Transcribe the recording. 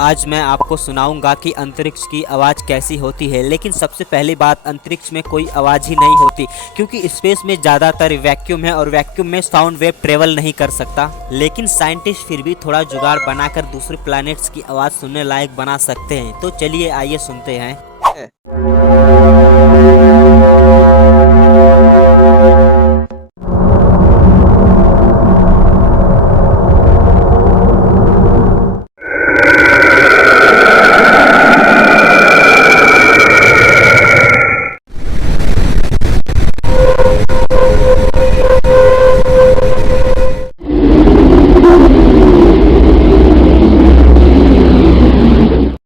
आज मैं आपको सुनाऊंगा कि अंतरिक्ष की आवाज़ कैसी होती है। लेकिन सबसे पहली बात, अंतरिक्ष में कोई आवाज़ ही नहीं होती, क्योंकि स्पेस में ज़्यादातर वैक्यूम है और वैक्यूम में साउंड वेव ट्रेवल नहीं कर सकता। लेकिन साइंटिस्ट फिर भी थोड़ा जुगाड़ बनाकर दूसरे प्लैनेट्स की आवाज़ सुनने लायक बना सकते हैं। तो चलिए आइए सुनते हैं।